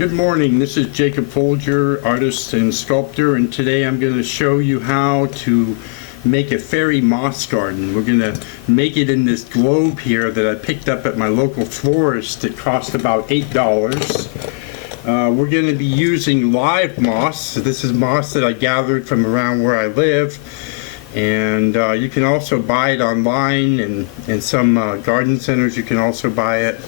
Good morning, this is Jacob Folger, artist and sculptor, and today I'm going to show you how to make a fairy moss garden. We're going to make it in this globe here that I picked up at my local florist. It cost about $8. We're going to be using live moss. This is moss that I gathered from around where I live, and you can also buy it online, and in some garden centers you can also buy it.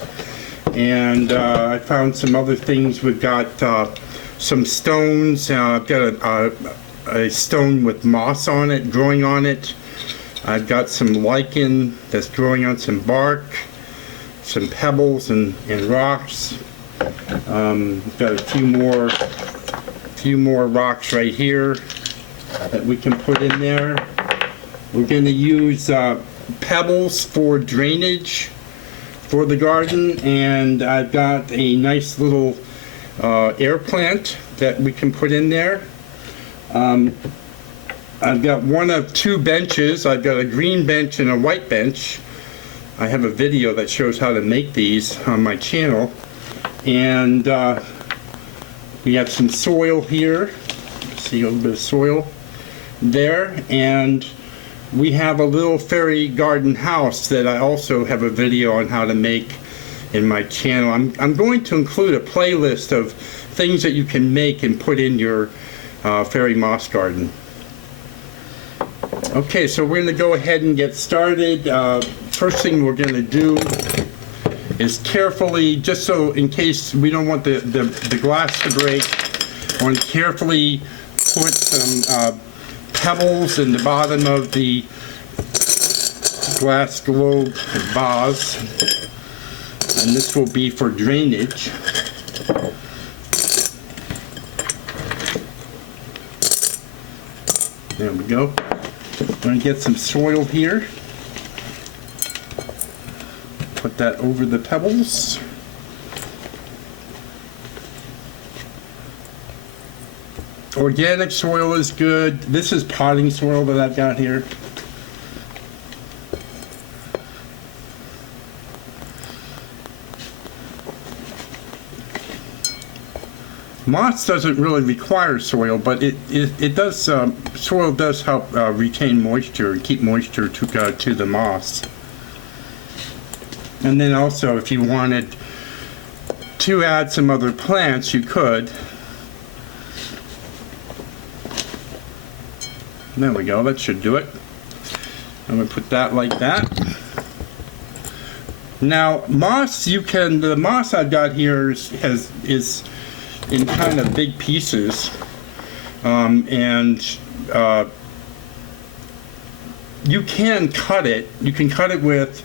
And I found some other things. We've got some stones. I've got a stone with moss on it, growing on it. I've got some lichen that's growing on some bark, some pebbles and rocks. We've got a few more rocks right here that we can put in there. We're going to use pebbles for drainage for the garden, and I've got a nice little air plant that we can put in there. I've got one of two benches. I've got a green bench and a white bench. I have a video that shows how to make these on my channel. And we have some soil here. See a little bit of soil there. And we have a little fairy garden house that I also have a video on how to make in my channel. I'm going to include a playlist of things that you can make and put in your fairy moss garden. Okay, so we're going to go ahead and get started. First thing we're going to do is carefully, just so in case we don't want the glass to break, I want to carefully put some pebbles in the bottom of the glass globe vase, and this will be for drainage. There we go. I'm going to get some soil here. Put that over the pebbles. Organic soil is good. This is potting soil that I've got here. Moss doesn't really require soil, but it does. Soil does help retain moisture and keep moisture to the moss. And then also, if you wanted to add some other plants, you could. There we go, that should do it. I'm going to put that like that. Now, moss, the moss I've got here is in kind of big pieces. You can cut it. You can cut it with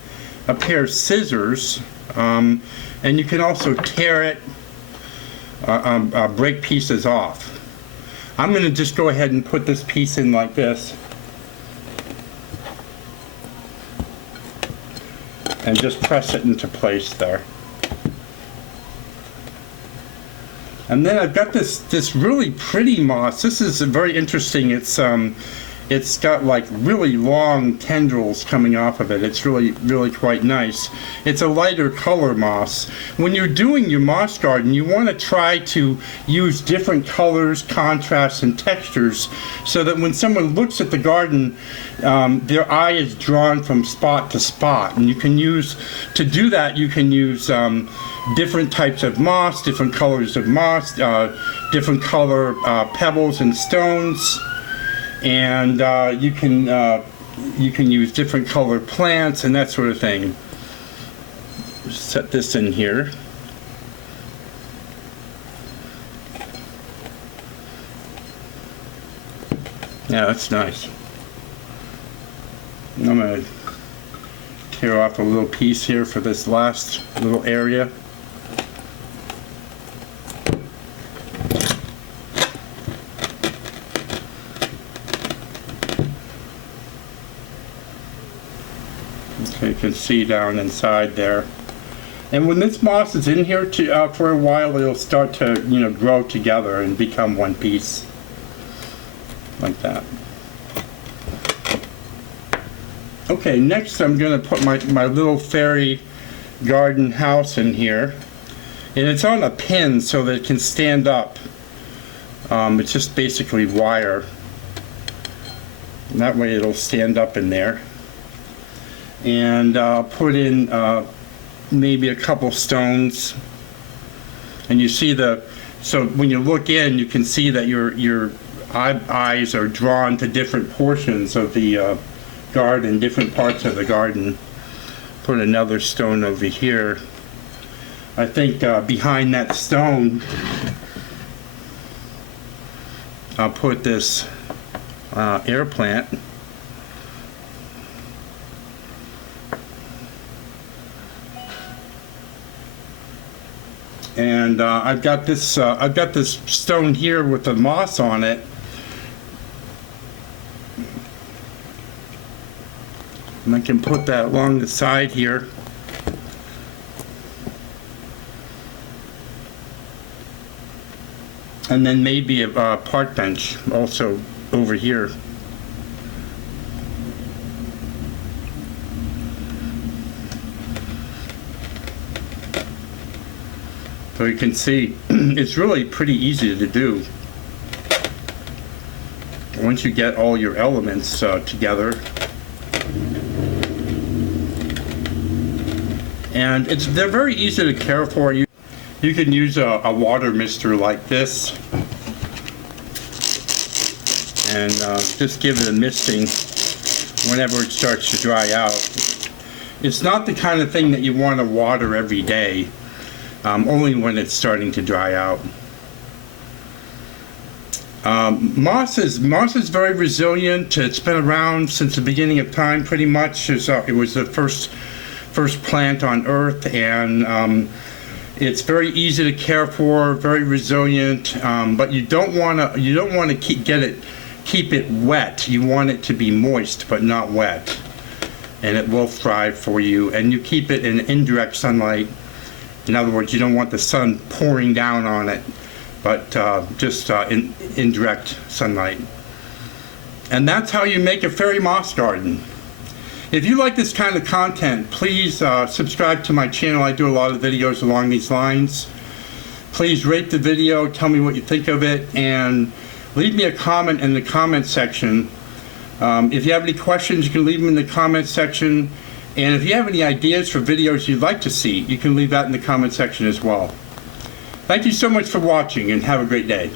a pair of scissors, and you can also tear it, break pieces off. I'm going to just go ahead and put this piece in like this, and just press it into place there. And then I've got this really pretty moss. This is very interesting. It's got like really long tendrils coming off of it. It's really quite nice. It's a lighter color moss. When you're doing your moss garden, you want to try to use different colors, contrasts, and textures so that when someone looks at the garden, their eye is drawn from spot to spot. And you can use, to do that, you can use different types of moss, different colors of moss, different color pebbles and stones. And you can use different colored plants and that sort of thing. Set this in here. Yeah, that's nice. I'm going to tear off a little piece here for this last little area. Okay, you can see down inside there. And when this moss is in here for a while, it'll start to, grow together and become one piece, like that. Okay, next I'm going to put my little fairy garden house in here. And it's on a pin so that it can stand up. It's just basically wire. And that way it'll stand up in there. And put in maybe a couple stones. And you see so when you look in, you can see that your eyes are drawn to different portions of the garden, different parts of the garden. Put another stone over here. I think behind that stone, I'll put this air plant. And I've got this stone here with the moss on it. And I can put that along the side here. And then maybe a park bench also over here. So you can see it's really pretty easy to do once you get all your elements together. And they're very easy to care for. You can use a water mister like this and just give it a misting whenever it starts to dry out. It's not the kind of thing that you want to water every day, only when it's starting to dry out. Moss is very resilient. It's been around since the beginning of time, pretty much. It was the first plant on Earth, and it's very easy to care for, very resilient. But you don't want to keep it wet. You want it to be moist but not wet, and it will thrive for you. And you keep it in indirect sunlight. In other words, you don't want the sun pouring down on it, but just in indirect sunlight. And that's how you make a fairy moss garden. If you like this kind of content, please subscribe to my channel. I do a lot of videos along these lines. Please rate the video, tell me what you think of it, and leave me a comment in the comment section. If you have any questions, you can leave them in the comment section. And if you have any ideas for videos you'd like to see, you can leave that in the comment section as well. Thank you so much for watching, and have a great day.